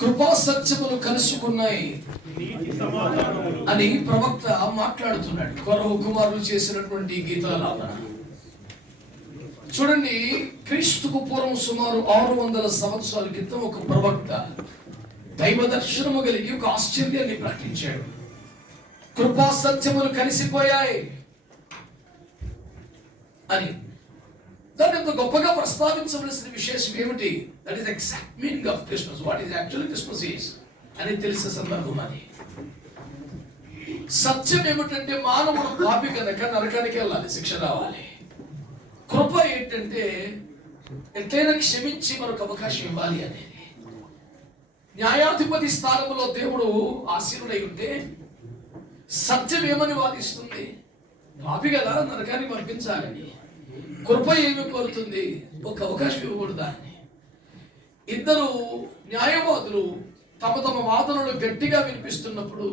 కృపా సత్యములు కలుసుకున్నాయి అని ప్రవక్త మాట్లాడుతున్నాడు. కొరవ కుమారులు చేసినటువంటి గీతాలాపన చూడండి. క్రీస్తుకు పూర్వం సుమారు 600 సంవత్సరాల క్రితం ఒక ప్రవక్త దైవ దర్శనము కలిగి ఒక ఆశ్చర్యాన్ని ప్రకటించాడు. కృపా సత్యములు కలిసిపోయాయి అని. దాన్ని ఎంత గొప్పగా ప్రస్తావించవలసిన విశేషం ఏమిటి? That is exact meaning of Christmas. What is actually Christmas is అని తెలిసే సందర్భం అది. సత్యం ఏమిటంటే మానవుడు పాపి కనుక నరకానికి వెళ్ళాలి, శిక్ష రావాలి. కృప ఏంటంటే ఎట్లయినా క్షమించి మరొక అవకాశం ఇవ్వాలి అనేది. న్యాయాధిపతి స్థానంలో దేవుడు ఆశీనుడై ఉంటే సత్యం ఏమని వాదిస్తుంది? పాపి కదా, నరకానికి పంపించాలని. కృప ఏమి కోరుతుంది? ఒక అవకాశం ఇవ్వకూడదా అని. ఇద్దరు న్యాయవాదులు తమ తమ వాదనలు గట్టిగా వినిపిస్తున్నప్పుడు,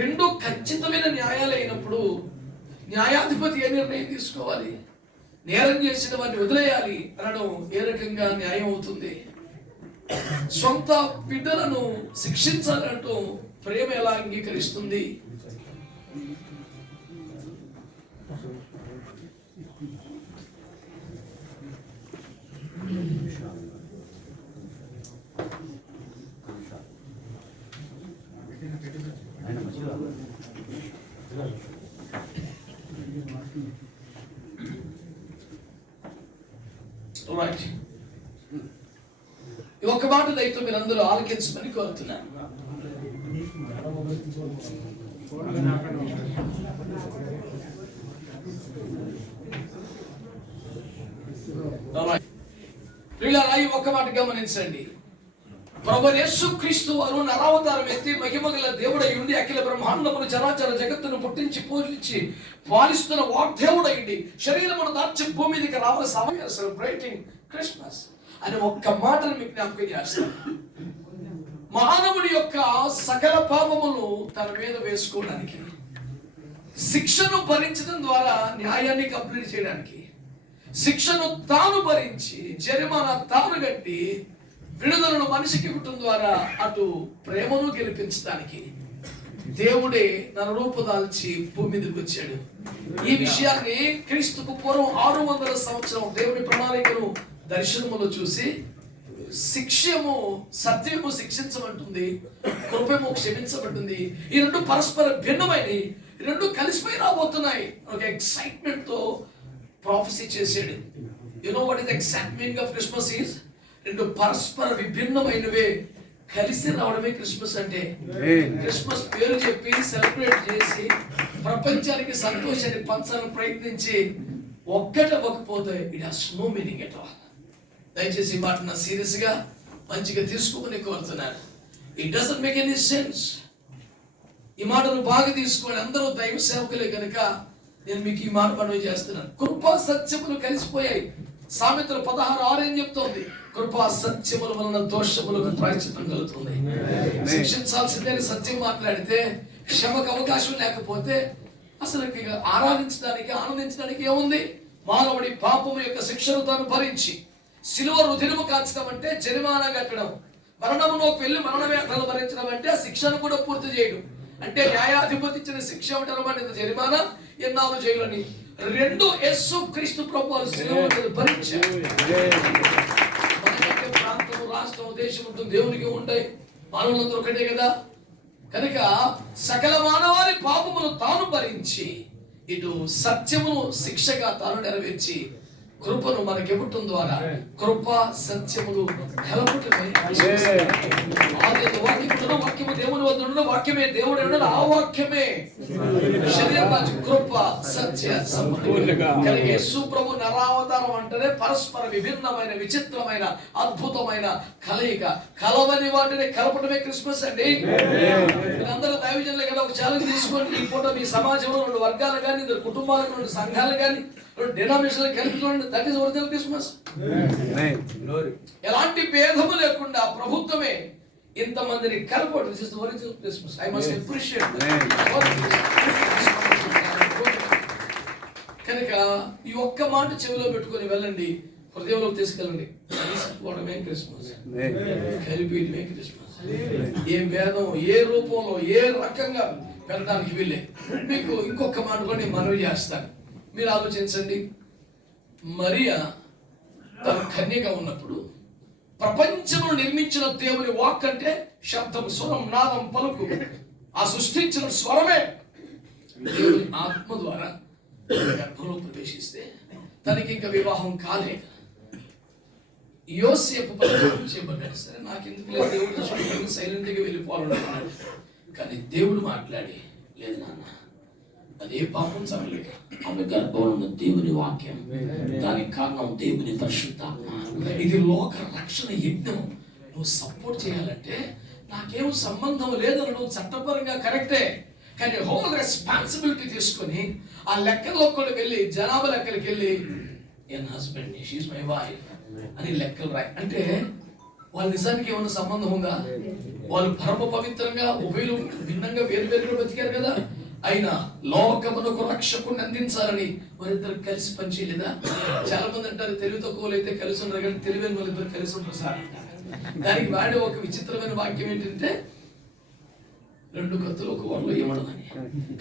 రెండు ఖచ్చితమైన న్యాయాలు అయినప్పుడు న్యాయాధిపతి ఏ నిర్ణయం తీసుకోవాలి? నేరం చేసిన వారిని వదిలేయాలి అనడం ఏ రకంగా న్యాయం అవుతుంది? సొంత బిడ్డలను శిక్షించాలంటూ ప్రేమ ఎలా అంగీకరిస్తుంది? ఈ ఒక్క మాట దయతో మీరందరూ ఆలకించమని కోరుతున్నాను. ఈ ఒక్క మాట గమనించండి. ప్రభువైన యేసుక్రీస్తు వారు నరావతారం ఎత్తి మహిమగల దేవుడై ఉండి అఖిల బ్రహ్మాండమును చరాచర జగత్తును పుట్టించి పూజించి పాలిస్తున్న వాగ్దేవుడైండి శరీరమును దాల్చి భూమి మీదకి రావాల్సిన సెలబ్రేటింగ్ క్రిస్మస్ అని ఒక్క మాటను మీకు జ్ఞాపకం చేస్తాను. మానవుడి యొక్క సకల పాపములు తన మీద వేసుకోవడానికి, శిక్షను భరించడం ద్వారా న్యాయాన్ని కంప్లీట్ చేయడానికి, శిక్షను తాను భరించి జరిమానా తాను కట్టి విడుదలను మనిషికి ఇవ్వటం ద్వారా అటు ప్రేమను గెలిపించడానికి దేవుడే నర రూపదాల్చి భూమి మీదకి వచ్చాడు. ఈ విషయాన్ని క్రీస్తుకు పూర్వం 600 సంవత్సరం దేవుని ప్రణాళికను దర్శనములో చూసి శిక్షము సత్యము శిక్షించబడుతుంది, కృపము క్షమించబడుతుంది. ఈ రెండు పరస్పర భిన్నమైనవి, రెండు కలిసిపోయి రాబోతున్నాయి. ఒక ఎక్సైట్మెంట్ తో ప్రాఫెసీ చేసాడు. You know what is the exact meaning of Christmas is? రెండు పరస్పర విభిన్నమైనవే కలిసి రావడమే క్రిస్మస్ అంటే. క్రిస్మస్ పేరు చెప్పి సెలబ్రేట్ చేసి ప్రపంచానికి సంతోషాన్ని పంచాలని ప్రయత్నించి ఒక్కటవ్వకపోతే it has no meaning at all. దయచేసి ఈ మాటను సీరియస్ గా మంచిగా తీసుకోమని కోరుతున్నాను. It doesn't make any sense. ఈ మాటను బాగా తీసుకోండి. అందరూ దైవ సేవకులే కనుక నేను మీకు ఈ మాట మనవి చేస్తున్నాను. కృపా సత్యములు కలిసిపోయాయి. సామెతలు 16:6 ఏం చెప్తోంది? కృపా సత్యముల వలన దోషములకు ప్రాయశ్చిత్తం కలుగుతుంది. శిక్షించాల్సిందే సత్యం మాట్లాడితే క్షమకు అవకాశం లేకపోతే అసలు ఆరాధించడానికి ఆనందించడానికి ఏముంది? మానవుడి పాపము యొక్క శిక్షను తాను భరించి సిలువ రుధిరము కాల్చడం అంటే జరిమానా కట్టడం, మరణములోకి వెళ్ళి మరణ వేదనలు భరించడం అంటే ఆ శిక్షను కూడా పూర్తి చేయడం. అంటే న్యాయాధిపతి ఇచ్చిన శిక్ష ఏమిటనమాట? జరిమానా, ఎన్నాళ్ళు జైలని. రెండు యేసు క్రీస్తు ప్రభువు సిలువ మీద భరించారు. ప్రాంతము, రాష్ట్రము, దేశం ఉంటుంది, దేవునికి ఉంటాయి, మానవులందరూ ఒకటే కదా. కనుక సకల మానవాళి పాపమును తాను భరించి ఇటు సత్యమును శిక్షగా తాను నెరవేర్చి కృపను మనకివ్వటం ద్వారా కృప సత్యములు కలపటమే. వాక్యము దేవుని వద్ద ఉన్న వాక్యమే దేవుడు ఉన్నాడు. ఆ వాక్యమే శరీరం కృప సత్య సంబంధం. యేసు ప్రభు నరావతారం అంటేనే పరస్పర విభిన్నమైన విచిత్రమైన అద్భుతమైన కలయిక. కలవని వాటిని కలపటమే క్రిస్మస్ అండి. మీరందరూ దైవజనులే కదా, ఒక ఛాలెంజ్ తీసుకోండి. ఈ పూట మీ సమాజంలో 2 వర్గాలు కానీ, 2 కుటుంబాలకు, 2 సంఘాలు కానీ, 2 డినామినేషన్లు కలిపి చూడండి. That is original Christmas. ఎలాంటి భేదము లేకుండా ప్రభుత్వమే ఇంతమందిని కలపడం. This is the original Christmas. I must appreciate. కనుక ఈ ఒక్క మాట చెవిలో పెట్టుకొని వెళ్ళండి. హృదయంలో తీసుకెళ్ళండి. కలిసిపోవడమే క్రిస్మస్, కలిపేయడమే క్రిస్మస్. ఏ భేదం, ఏ రూపంలో, ఏ రకంగా వెళ్ళడానికి వీళ్ళే. మీకు ఇంకొక మాట కూడా నేను మనవి చేస్తాను. మీరు ఆలోచించండి. మరియా తన కన్యగా ఉన్నప్పుడు ప్రపంచంలో నిర్మించిన దేవుని వాక్ అంటే శబ్దం, స్వరం, నాదం, పలుకు, ఆ సృష్టించిన స్వరమే దేవుని ఆత్మ ద్వారా గర్భంలో ప్రవేశిస్తే తనకి ఇంకా వివాహం కాలేదు. యోసేపు పరిచయం చేయబడ్డాడు. సరే, నాకెందుకు లేదు, దేవుడు చూసుకుంటాను, సైలెంట్గా వెళ్ళిపోవాలనుకున్నాడు. కానీ దేవుడు మాట్లాడి, లేదు నాన్న, అదే పాపం చదవలేదు. ఆమె గర్భంలో ఉన్న దేవుని వాక్యం, దానికి కారణం దేవుని పరిశుద్ధాత్మ. ఇది లోక రక్షణ యజ్ఞం. నువ్వు సపోర్ట్ చేయాలంటే నాకేం సంబంధం లేదని నువ్వు చట్టపరంగా కరెక్టే, కానీ హోల్ రెస్పాన్సిబిలిటీ తీసుకొని ఆ లెక్కల్లో కూడా వెళ్ళి, జనాభా లెక్కలకి వెళ్ళి, ఎన్ హస్బెండ్, షీఈస్ మై వైఫ్ అని లెక్కలు రాయి. అంటే వాళ్ళ నిజానికి ఏమైనా సంబంధం ఉందా? వాళ్ళు పరమ పవిత్రంగా ఉభయలు భిన్నంగా వేరు వేరుగా బతికారు కదా. అయినా లోకమునకు రక్షకుని అందించాలని వారిద్దరు కలిసి పనిచేయలేదా? చాలా మంది అంటారు తెలివి తక్కువలు అయితే కలిసి ఉండరు, కానీ తెలివైన వాళ్ళిద్దరు కలిసి ఉండరు సార్ అంటారు. దానికి వాడే ఒక విచిత్రమైన వాక్యం ఏంటంటే, 2 కత్తులు ఒక వరలో ఏమడదని.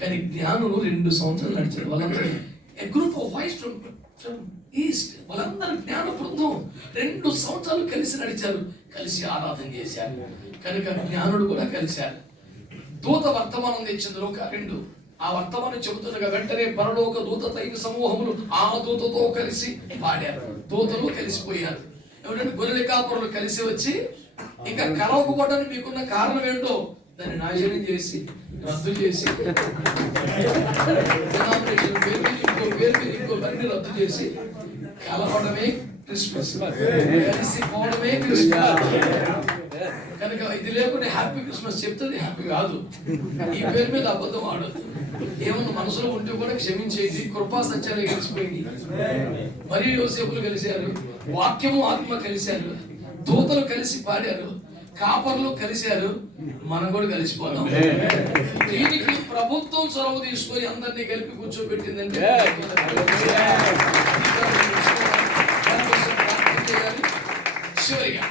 కానీ జ్ఞానులు 2 సంవత్సరాలు నడిచారు. వాళ్ళందరూ a group of voice from east, వాళ్ళందరూ జ్ఞాన బృందం 2 సంవత్సరాలు కలిసి నడిచారు, కలిసి ఆరాధన చేశారు. కనుక జ్ఞానుడు కూడా కలిశారు. దూత వర్తమానం తెచ్చింది లోక 2. ఆ వర్తమానం చెబుతుండగా వెంటనే పరలోక దూత తైన సమూహములు ఆ దూతతో కలిసి పాడారు. దూతలు కలిసిపోయారు. ఏమంటే గొర్రెల కాపరులు కలిసి వచ్చి ఇంకా కలవకపోవడానికి మీకున్న కారణం ఏంటో దాన్ని నాశనం చేసి, రద్దు చేసి, ఇంకో బండి రద్దు చేసి, కలవడమే క్రిస్మస్, కలిసిపోవడమే క్రిస్మస్. కనుక ఇది లేకుండా హ్యాపీ క్రిస్మస్ చెప్తుంది హ్యాపీ కాదు. ఈ పేరు మీద అబద్ధం ఆడద్దు. ఏమన్నా మనసులో ఉంటే కూడా క్షమించేది. కృపా సత్యాలే కలిసిపోయింది. మరియు యోసేపులు కలిశారు, వాక్యము ఆత్మ కలిశారు, దూతలు కలిసి పాడారు, కాపర్లు కలిశారు, మనం కూడా కలిసిపోదాం. దీనికి ప్రభుత్వం చొరవ తీసుకొని అందరినీ కలిపి కూర్చోబెట్టిందంటే చివరిగా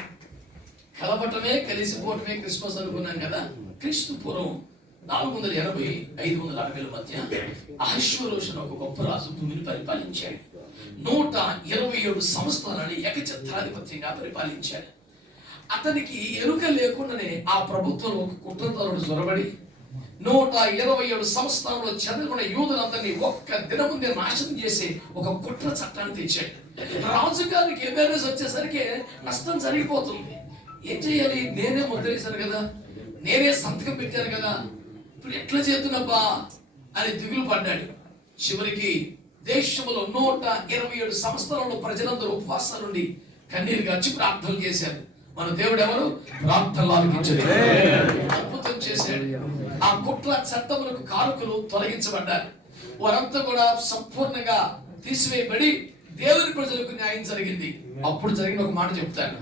కలపటమే కలిసిపోవటమే క్రిస్మస్ అనుకున్నాం కదా. క్రీస్తు పూర్వం 480-560 మధ్య అహష్వేరోషు ఒక గొప్ప రాజు భూమిని పరిపాలించాడు. 127 సంవత్సరాలని ఏకఛత్రాధిపత్యంగా పరిపాలించాడు. అతనికి ఎరుక లేకుండానే ఆ ప్రభుత్వంలో ఒక కుట్రదారుడు జొరబడి 127 సంవత్సరాల్లో చదువుకున్న యూదులందరినీ ఒక్క దినముందే నాశనం చేసి ఒక కుట్ర చట్టాన్ని తెచ్చాడు. రాజుగారికి అవేర్నెస్ వచ్చేసరికి నష్టం జరిగిపోతుంది. ఏం చేయాలి? నేనే ముద్రేశాను కదా, నేనే సంతకం పెట్టాను కదా, ఇప్పుడు ఎట్లా చేతున్నబ్బా అని దిగులు పడ్డాడు. చివరికి దేశంలో 127 సంవత్సరాల్లో ప్రజలందరూ ఉపవాసాల నుండి కన్నీరు గచ్చి ప్రార్థనలు చేశారు. మన దేవుడు ఎవరు? ప్రార్థనలు ఆలకించాడు, అద్భుతం చేశాడు. ఆ కుట్ర చట్టములకు కారకులు తొలగించబడ్డారు. వారంతా కూడా సంపూర్ణంగా తీసివేయబడి దేవుని ప్రజలకు న్యాయం జరిగింది. అప్పుడు జరిగిన ఒక మాట చెప్తాను.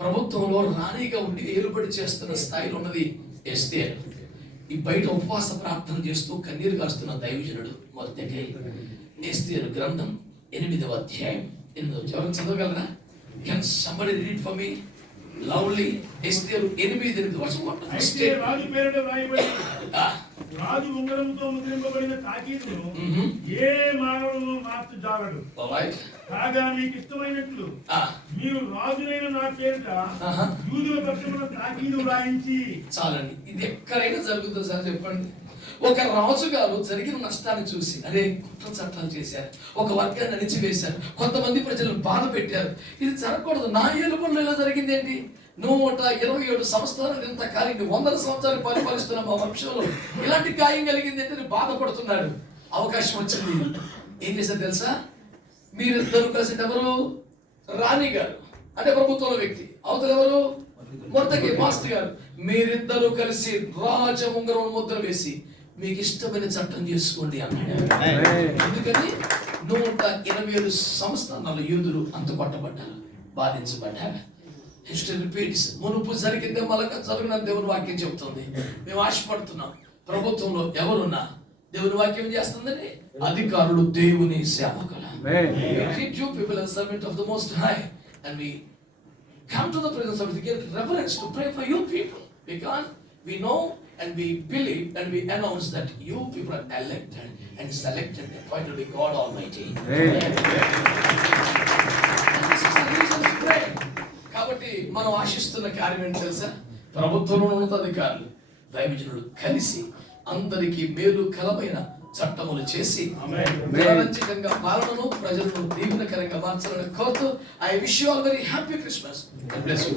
ప్రభుత్వంలో రాణిగా ఉండి ఏలుబడి చేస్తున్న స్థాయిలో ఉన్నది ఎస్తేరు. ఈ బయట ఉపవాస ప్రార్థన చేస్తూ కన్నీరు కాస్తున్న దైవజనుడు మొదటి ఎస్తేరు గ్రంథం 8వ అధ్యాయం 8వ ఎవరు చదవగలరా? Can somebody read for me loudly? ఎస్తేరు 8:8 రాజు పేరుట రాయబడి రాజు ఉంగరముతో ముద్రింపబడిన తాకీదును ఏ మానవుడు మార్చు జాలడు. కాగా మీకు ఇష్టమైనట్లు మీరు రాజునైన నా పేరుట యూదుల పక్షమున తాకీదు వ్రాయించి. చాలండి, ఇది ఎక్కడైనా జరుగుతుంది సార్ చెప్పండి. ఒక రాజు గారు జరిగిన నష్టాన్ని చూసి అరే కుట్ర చట్టాలు చేశారు, ఒక వర్గాన్ని అణిచివేశారు, కొంతమంది ప్రజలను బాధ పెట్టారు, ఇది జరగకూడదు, నా ఏలుబడిలో ఇలా జరిగింది ఏంటి? 127 సంవత్సరాలు ఇంత కాలం 100 సంవత్సరాలు పరిపాలిస్తున్న మా వంశంలో ఇలాంటి గాయం కలిగింది అంటే బాధపడుతున్నాడు. అవకాశం వచ్చింది, ఏం చేశారు తెలుసా? మీరిద్దరు కలిసి ఎవరు? రాణి గారు అంటే ప్రభుత్వంలో వ్యక్తి, అవతల ఎవరు? మొదటి మాస్టర్ గారు. మీరిద్దరూ కలిసి రాజ ఉంగరం ముద్ర వేసి మీకు ఇష్టమైన చట్టం చేసుకోండి అన్నాడు. అందుకని 127 సంవత్సరాల యూదులు అంతుపట్టబడ్డారు, బాధించబడ్డారు. History repeats. మునుపు జరిగిందే మళ్ళీ జరుగున దేవుని వాక్యం చెబుతుంది. మేము ఆశపడుతున్నాం ప్రభుత్వంలో ఎవరున్నా దేవుని వాక్యం చేస్తుందని అధికారులు దేవుని సేవకులు. Amen. We treat you people as servant of the Most High, and we come to the presence of the get reverence to pray for you people, because we know and we believe and we announce that you people are elected and selected and appointed by God Almighty. Amen. And this is the reason we pray. కాబట్టి మనం ఆశిస్తున్న కార్యం ఏంటి తెలుసా? ప్రభుత్వంలో ఉన్నతాధికారులు దైవజనులు కలిసి అందరికీ మేలు కలమైన చట్టములు చేసి జనరంజకంగా పాలనను ప్రజలను దీవెనకరంగా మార్చాలని కోరుతూ I wish you all very happy Christmas. God bless you.